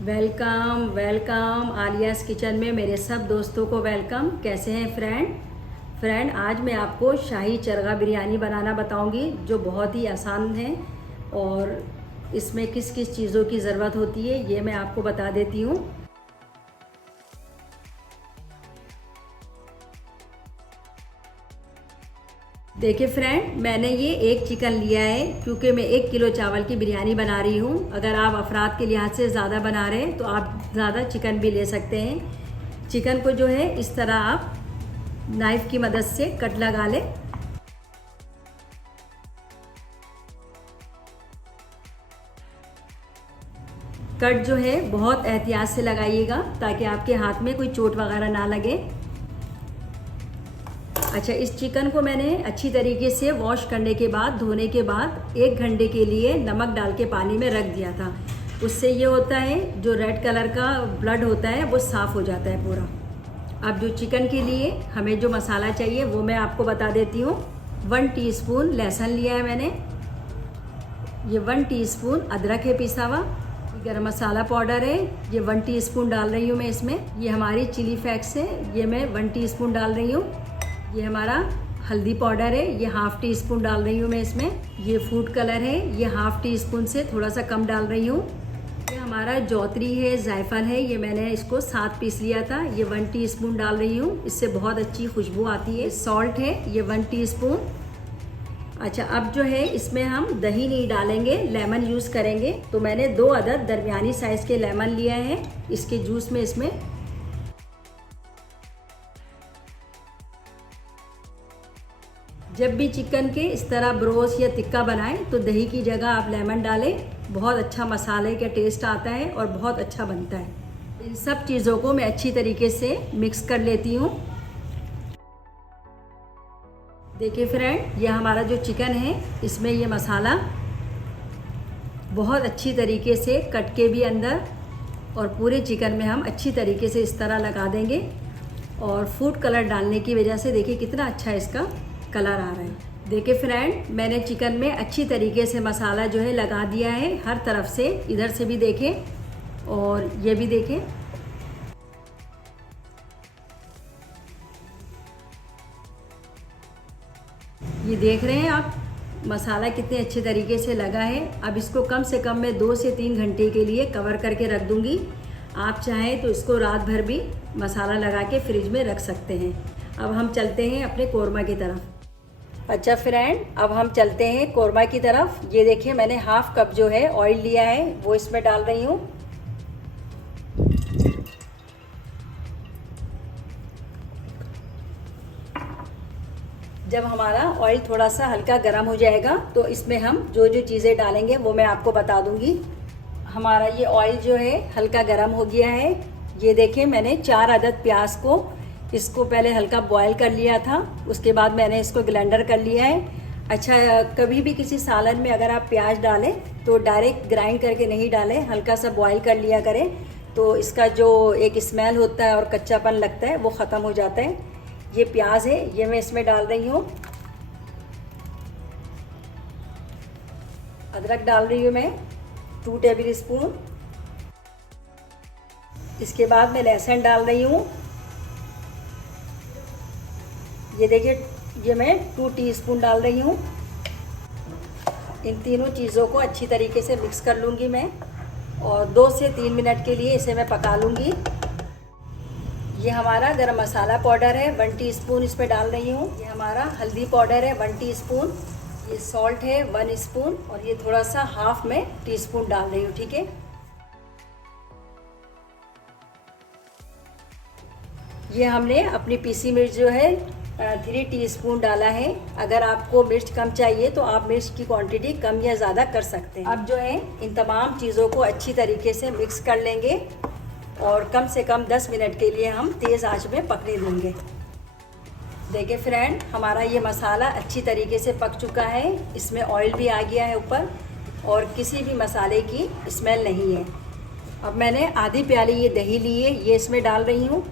Welcome welcome आलियाज़ kitchen में मेरे सब दोस्तों को वेलकम। कैसे हैं फ्रेंड आज मैं आपको शाही चरगा बिरयानी बनाना बताऊंगी जो बहुत ही आसान है और इसमें किस किस चीज़ों की ज़रूरत होती है ये मैं आपको बता देती हूँ। देखिए फ्रेंड, मैंने ये एक चिकन लिया है क्योंकि मैं 1 किलो चावल की बिरयानी बना रही हूँ। अगर आप अफराद के लिहाज से ज़्यादा बना रहे हैं तो आप ज़्यादा चिकन भी ले सकते हैं। चिकन को जो है इस तरह आप नाइफ़ की मदद से कट लगा लें। कट जो है बहुत एहतियात से लगाइएगा ताकि आपके हाथ में कोई चोट वगैरह ना लगे। अच्छा, इस चिकन को मैंने अच्छी तरीके से वॉश करने के बाद धोने के बाद 1 घंटे के लिए नमक डाल के पानी में रख दिया था। उससे ये होता है जो रेड कलर का ब्लड होता है वो साफ़ हो जाता है पूरा। अब जो चिकन के लिए हमें जो मसाला चाहिए वो मैं आपको बता देती हूँ। 1 टीस्पून लहसुन लिया है मैंने। ये 1 टीस्पून अदरक है पिसा हुआ। गरम मसाला पाउडर है, ये 1 टीस्पून डाल रही हूँ मैं इसमें। ये हमारी चिली फ्लेक्स है, ये मैं 1 टीस्पून डाल रही हूँ। ये हमारा हल्दी पाउडर है, ये 1/2 टीस्पून डाल रही हूँ मैं इसमें। ये फूड कलर है, ये 1/2 टीस्पून से थोड़ा सा कम डाल रही हूँ। ये हमारा जौतरी है, जायफल है, ये मैंने इसको 7 पीस लिया था, ये 1 टीस्पून डाल रही हूँ। इससे बहुत अच्छी खुशबू आती है। सॉल्ट है, ये 1 टीस्पून। अच्छा, अब जो है इसमें हम दही नहीं डालेंगे, लेमन यूज़ करेंगे। तो मैंने 2 अदद दरमियानी साइज़ के लेमन लिया है। इसके जूस में इसमें जब भी चिकन के इस तरह ब्रोस या टिक्का बनाएं तो दही की जगह आप लेमन डालें। बहुत अच्छा मसाले का टेस्ट आता है और बहुत अच्छा बनता है। इन सब चीज़ों को मैं अच्छी तरीके से मिक्स कर लेती हूँ। देखिए फ्रेंड, ये हमारा जो चिकन है इसमें ये मसाला बहुत अच्छी तरीके से कट के भी अंदर और पूरे चिकन में हम अच्छी तरीके से इस तरह लगा देंगे। और फूड कलर डालने की वजह से देखिए कितना अच्छा इसका कलर आ रहा है। देखिए फ्रेंड, मैंने चिकन में अच्छी तरीके से मसाला जो है लगा दिया है हर तरफ से। इधर से भी देखें और ये भी देखें। ये देख रहे हैं आप मसाला कितने अच्छे तरीके से लगा है। अब इसको कम से कम मैं 2 से 3 घंटे के लिए कवर करके रख दूंगी। आप चाहें तो इसको रात भर भी मसाला लगा के फ्रिज में रख सकते हैं। अब हम चलते हैं अपने कोरमा की तरफ। अच्छा फ्रेंड, अब हम चलते हैं कोरमा की तरफ। ये देखिए मैंने 1/2 कप जो है ऑयल लिया है वो इसमें डाल रही हूँ। जब हमारा ऑयल थोड़ा सा हल्का गर्म हो जाएगा तो इसमें हम जो जो चीज़ें डालेंगे वो मैं आपको बता दूंगी। हमारा ये ऑयल जो है हल्का गर्म हो गया है। ये देखें, मैंने 4 अदद प्याज को इसको पहले हल्का बॉयल कर लिया था, उसके बाद मैंने इसको ग्राइंडर कर लिया है। अच्छा, कभी भी किसी सालन में अगर आप प्याज डालें तो डायरेक्ट ग्राइंड करके नहीं डालें, हल्का सा बॉयल कर लिया करें तो इसका जो एक स्मेल होता है और कच्चापन लगता है वो ख़त्म हो जाता है। ये प्याज है, ये मैं इसमें डाल रही हूँ। अदरक डाल रही हूँ मैं 2 टेबल स्पून। इसके बाद मैं लहसुन डाल रही हूँ। ये देखिए, ये मैं 2 टीस्पून डाल रही हूँ। इन तीनों चीज़ों को अच्छी तरीके से मिक्स कर लूँगी मैं और 2 से 3 मिनट के लिए इसे मैं पका लूँगी। ये हमारा गरम मसाला पाउडर है, 1 टीस्पून इसमें डाल रही हूँ। ये हमारा हल्दी पाउडर है 1 टीस्पून। ये सॉल्ट है 1 स्पून और ये थोड़ा सा 1/2 में टीस्पून डाल रही हूँ। ठीक है, ये हमने अपनी पीसी मिर्च जो है 3 टीस्पून डाला है। अगर आपको मिर्च कम चाहिए तो आप मिर्च की क्वांटिटी कम या ज़्यादा कर सकते हैं। अब जो है इन तमाम चीज़ों को अच्छी तरीके से मिक्स कर लेंगे और कम से कम 10 मिनट के लिए हम तेज़ आंच में पकने देंगे। देखिए फ्रेंड, हमारा ये मसाला अच्छी तरीके से पक चुका है। इसमें ऑयल भी आ गया है ऊपर और किसी भी मसाले की स्मेल नहीं है। अब मैंने आधी प्याली ये दही ली है, ये इसमें डाल रही हूँ।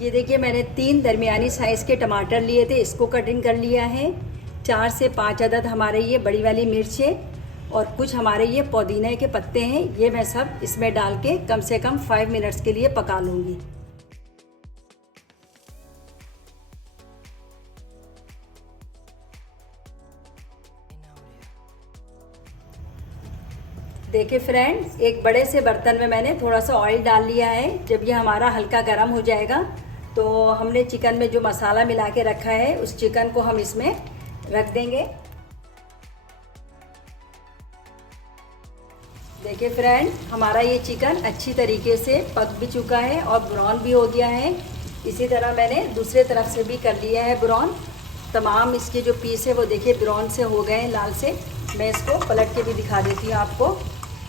ये देखिए, मैंने 3 दरमियानी साइज़ के टमाटर लिए थे, इसको कटिंग कर लिया है। 4 से 5 अदद हमारे ये बड़ी वाली मिर्च है और कुछ हमारे ये पुदीने के पत्ते हैं, ये मैं सब इसमें डाल के कम से कम 5 मिनट्स के लिए पका लूँगी। देखिए फ्रेंड्स, एक बड़े से बर्तन में मैंने थोड़ा सा ऑयल डाल लिया है। जब ये हमारा हल्का गर्म हो जाएगा तो हमने चिकन में जो मसाला मिला के रखा है उस चिकन को हम इसमें रख देंगे। देखिए फ्रेंड, हमारा ये चिकन अच्छी तरीके से पक भी चुका है और ब्राउन भी हो गया है। इसी तरह मैंने दूसरे तरफ से भी कर लिया है ब्राउन। तमाम इसके जो पीस है वो देखिए ब्राउन से हो गए हैं, लाल से। मैं इसको पलट के भी दिखा देती हूँ आपको।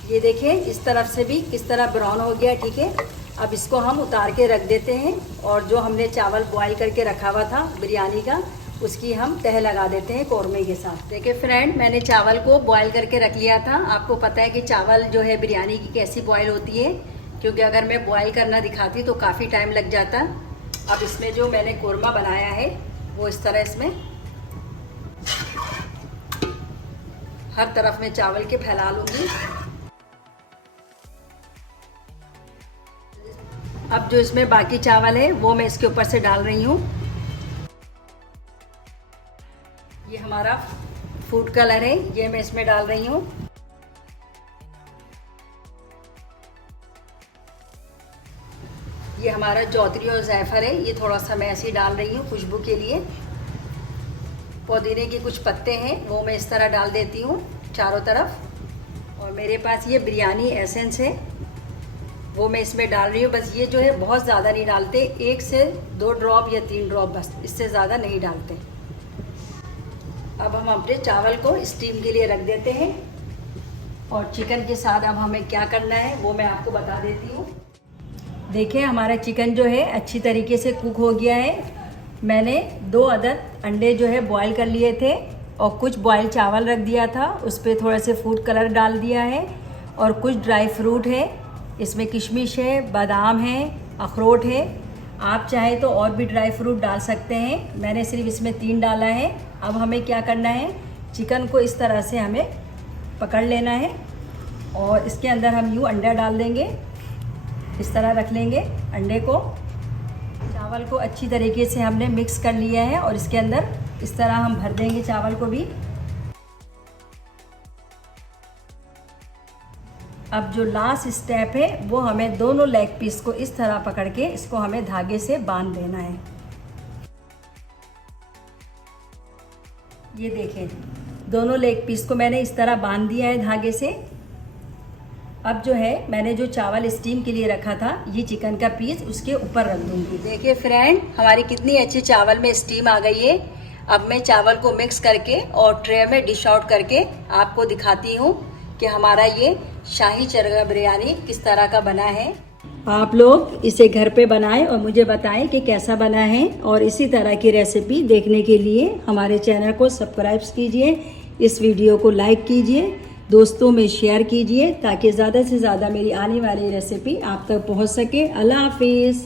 ये देखिए इस तरफ से भी किस तरह ब्राउन हो गया, ठीक है। अब इसको हम उतार के रख देते हैं और जो हमने चावल बॉईल करके रखा हुआ था बिरयानी का, उसकी हम तह लगा देते हैं कौरमे के साथ। देखिए फ्रेंड, मैंने चावल को बॉईल करके रख लिया था। आपको पता है कि चावल जो है बिरयानी की कैसी बॉईल होती है, क्योंकि अगर मैं बॉईल करना दिखाती तो काफ़ी टाइम लग जाता। अब इसमें जो मैंने कौरमा बनाया है वो इस तरह इसमें हर तरफ में चावल के फैला लूँगी। अब जो इसमें बाकी चावल है वो मैं इसके ऊपर से डाल रही हूँ। ये हमारा फूड कलर है, ये मैं इसमें डाल रही हूँ। ये हमारा जौतरी और जायफल है, ये थोड़ा सा मैं ऐसे ही डाल रही हूँ खुशबू के लिए। पुदीने के कुछ पत्ते हैं वो मैं इस तरह डाल देती हूँ चारों तरफ। और मेरे पास ये बिरयानी एसेंस है वो मैं इसमें डाल रही हूँ। बस ये जो है बहुत ज़्यादा नहीं डालते, 1 से 2 ड्रॉप या 3 ड्रॉप, बस इससे ज़्यादा नहीं डालते। अब हम अपने चावल को स्टीम के लिए रख देते हैं और चिकन के साथ अब हमें क्या करना है वो मैं आपको बता देती हूँ। देखिए हमारा चिकन जो है अच्छी तरीके से कुक हो गया है। मैंने 2 अदद अंडे जो है बॉईल कर लिए थे और कुछ बॉईल चावल रख दिया था, उस पर थोड़ा से फूड कलर डाल दिया है और कुछ ड्राई फ्रूट है। इसमें किशमिश है, बादाम है, अखरोट है। आप चाहे तो और भी ड्राई फ्रूट डाल सकते हैं, मैंने सिर्फ इसमें 3 डाला है। अब हमें क्या करना है, चिकन को इस तरह से हमें पकड़ लेना है और इसके अंदर हम यूँ अंडा डाल देंगे। इस तरह रख लेंगे अंडे को। चावल को अच्छी तरीके से हमने मिक्स कर लिया है और इसके अंदर इस तरह हम भर देंगे चावल को भी। अब जो लास्ट स्टेप है वो हमें दोनों लेग पीस को इस तरह पकड़ के इसको हमें धागे से बांध देना है। ये देखें, दोनों लेग पीस को मैंने इस तरह बांध दिया है धागे से। अब जो है मैंने जो चावल स्टीम के लिए रखा था ये चिकन का पीस उसके ऊपर रख दूंगी। देखिए फ्रेंड, हमारी कितनी अच्छी चावल में स्टीम आ गई है। अब मैं चावल को मिक्स करके और ट्रे में डिश आउट करके आपको दिखाती हूँ कि हमारा ये शाही चरगा बिरयानी किस तरह का बना है। आप लोग इसे घर पे बनाएं और मुझे बताएं कि कैसा बना है। और इसी तरह की रेसिपी देखने के लिए हमारे चैनल को सब्सक्राइब कीजिए, इस वीडियो को लाइक कीजिए, दोस्तों में शेयर कीजिए ताकि ज़्यादा से ज़्यादा मेरी आने वाली रेसिपी आप तक पहुंच सके। अल्लाह हाफिज़।